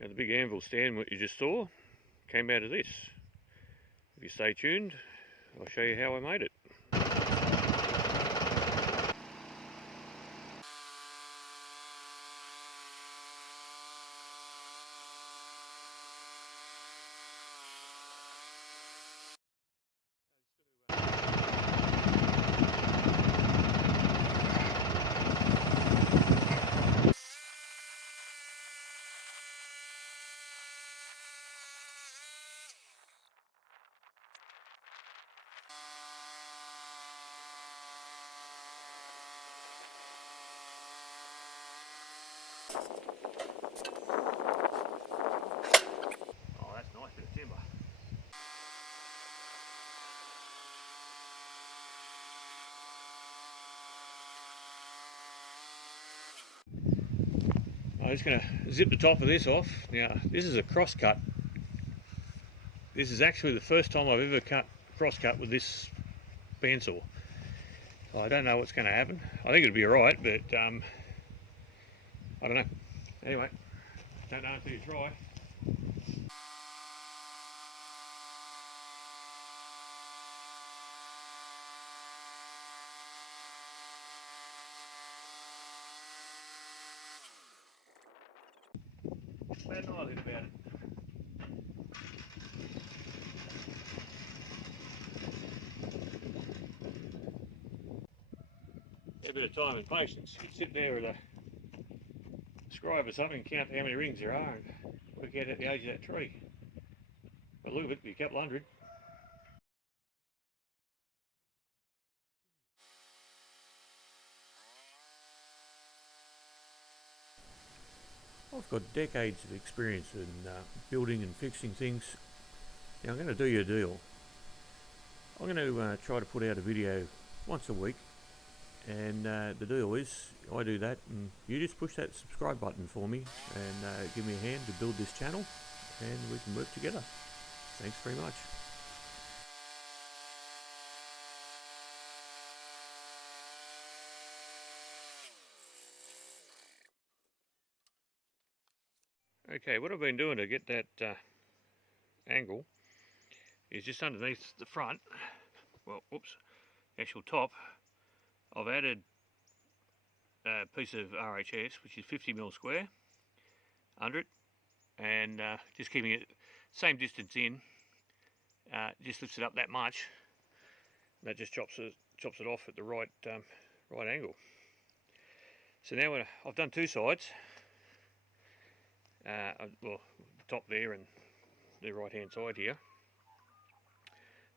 Now the big anvil stand, what you just saw, came out of this. If you stay tuned, I'll show you how I made it. Oh, that's nice bit of timber. I'm just going to zip the top of this off. Now, this is a cross cut. This is actually the first time I've ever cross cut with this bandsaw. I don't know what's going to happen. I think it'll be alright, but I don't know. Anyway, don't know until you try. Bad knowledge about it. A bit of time and patience. You sit there with a scribe or something and count how many rings there are and work out at the age of that tree. But look at it, be a couple hundred. I've got decades of experience in building and fixing things. Now I'm going to do you a deal. I'm going to try to put out a video once a week, and the deal is I do that and you just push that subscribe button for me and give me a hand to build this channel, and we can work together. Thanks very much. Okay, what I've been doing to get that angle is just underneath the front, well, whoops, actual top, I've added a piece of RHS, which is 50mm square, under it, and just keeping it same distance in, just lifts it up that much. That just chops it off at the right angle. So now I've done two sides, well, top there and the right hand side here.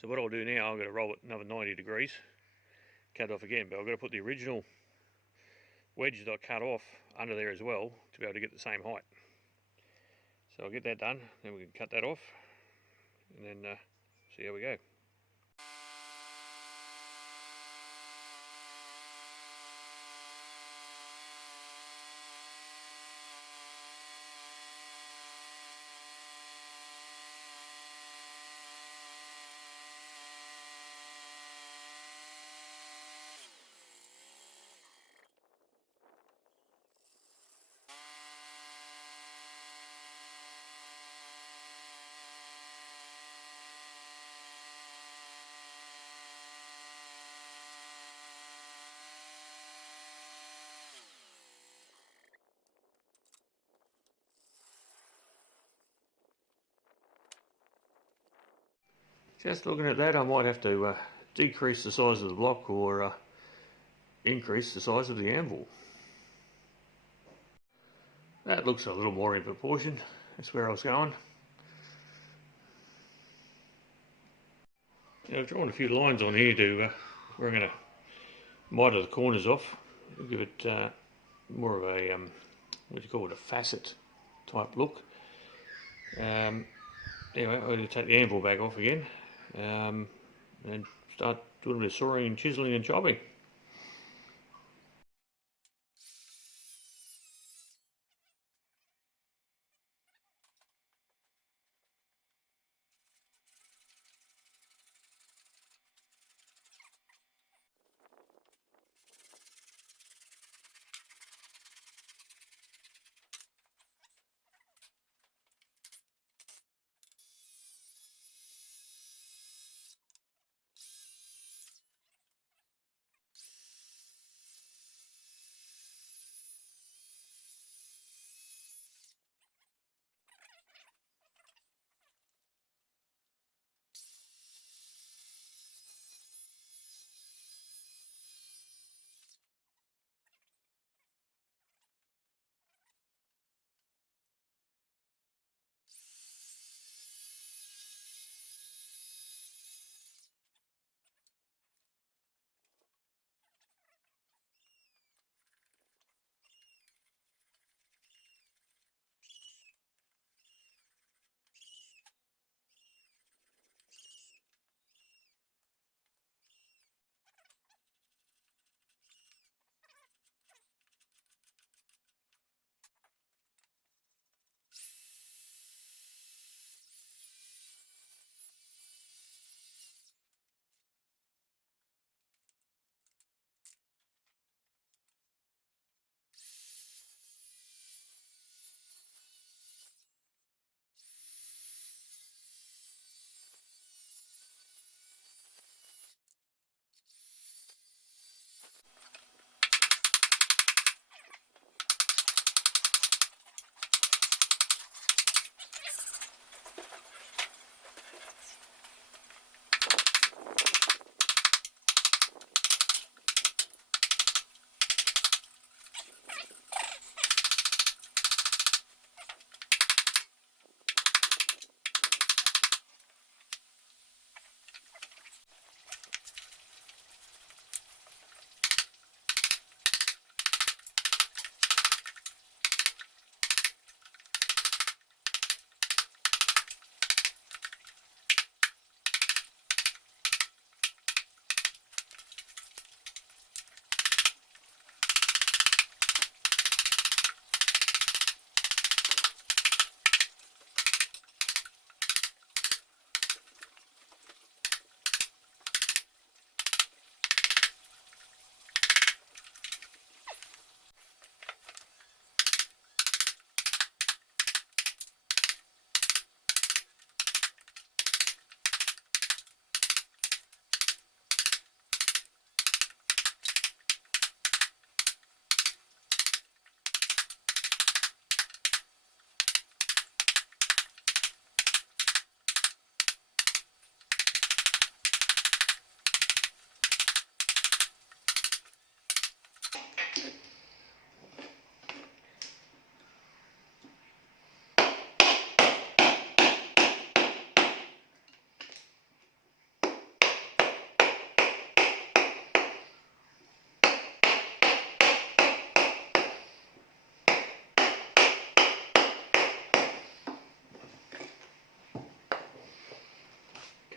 So what I'll do now, I'm going to roll it another 90 degrees, cut it off again, but I've got to put the original wedge that I cut off under there as well to be able to get the same height. So I'll get that done, then we can cut that off and then see how we go. Just looking at that, I might have to decrease the size of the block or increase the size of the anvil. That looks a little more in proportion. That's where I was going. Now, I've drawn a few lines on here to we're going to miter the corners off. We'll give it more of a what do you call it, a facet type look. Anyway, I'm going to take the anvil back off again and start doing a bit of sawing and chiseling and chopping.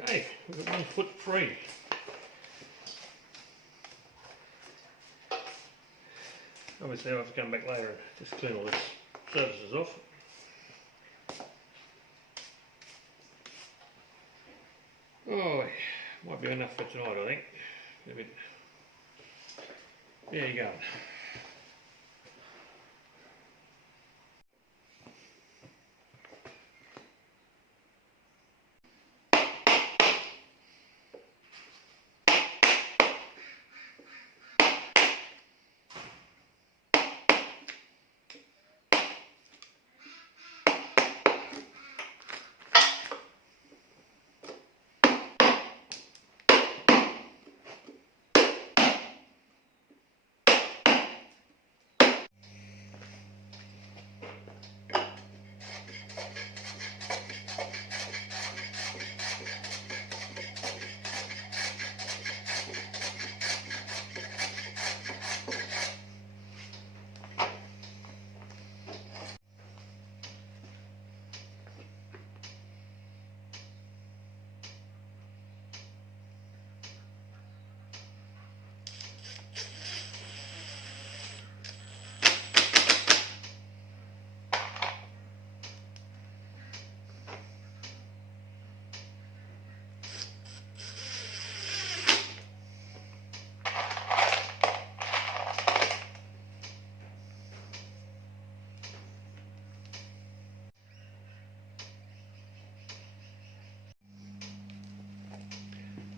Okay, we've got 1 foot free. Obviously I'll have to come back later and just clean all this surfaces off. Oh, might be enough for tonight, I think. A bit. There you go.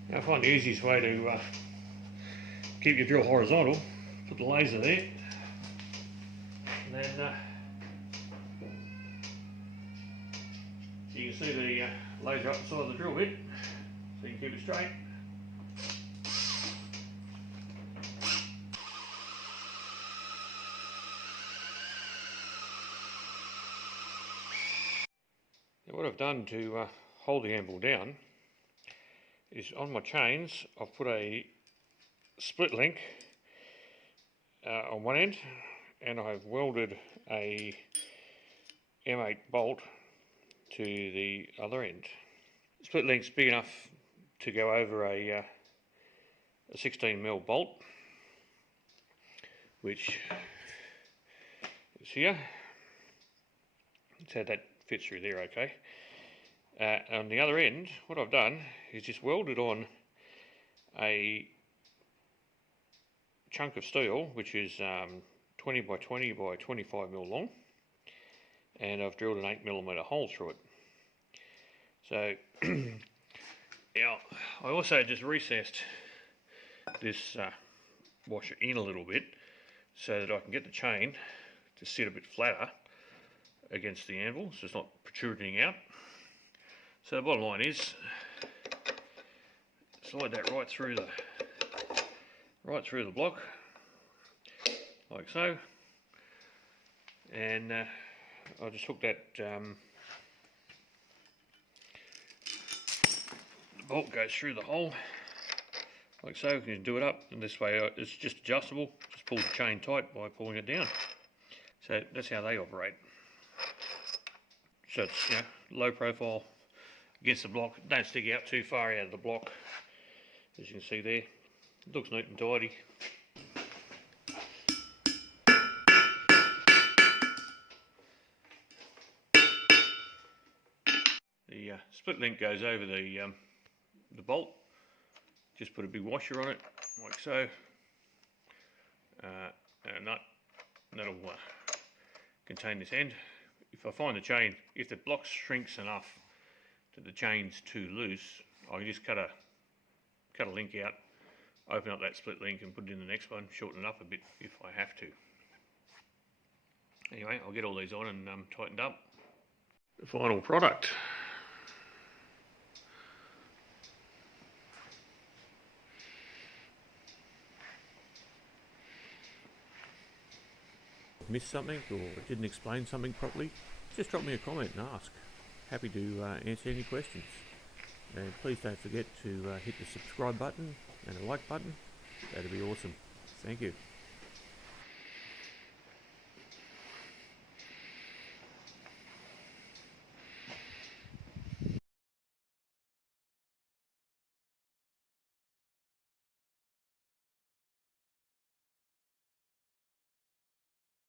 Now I find the easiest way to keep your drill horizontal, put the laser there, and then so you can see the laser up the side of the drill bit, so you can keep it straight. Now what I've done to hold the anvil down is on my chains I've put a split link on one end, and I've welded a M8 bolt to the other end. The split link's big enough to go over a 16mm bolt, which is here. Let's see how that fits through there okay. On the other end, what I've done is just welded on a chunk of steel, which is 20 by 20 by 25mm long, and I've drilled an 8mm hole through it. So now I also just recessed this washer in a little bit so that I can get the chain to sit a bit flatter against the anvil, so it's not protruding out. So the bottom line is, slide that right through the block, like so, and I'll just hook that the bolt goes through the hole, like so. You can do it up, and this way it's just adjustable. Just pull the chain tight by pulling it down. So that's how they operate. So it's, you know, low profile against the block. Don't stick out too far out of the block, as you can see there. It looks neat and tidy. The split link goes over the bolt. Just put a big washer on it, like so, and a nut, and that'll contain this end. If I find the chain, if the block shrinks enough that the chain's too loose, I can just cut a link out, open up that split link and put it in the next one, shorten it up a bit if I have to. Anyway, I'll get all these on and tightened up. The final product. Missed something or didn't explain something properly, just drop me a comment and ask. Happy to answer any questions. And please don't forget to hit the subscribe button and a like button. That'd be awesome. Thank you.